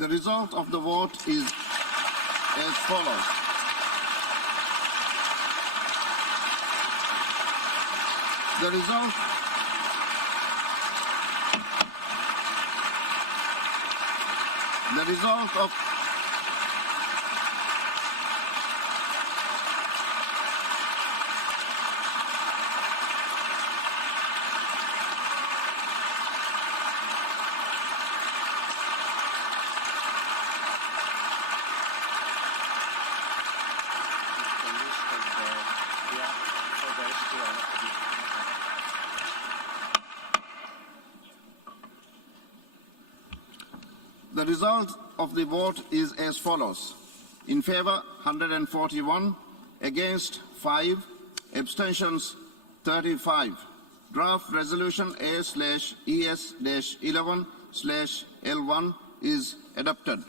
The result of the vote is as follows. The result of The result of the vote is as follows. In favor, 141. Against, 5. Abstentions, 35. Draft Resolution A/ES-11/L1 is adopted.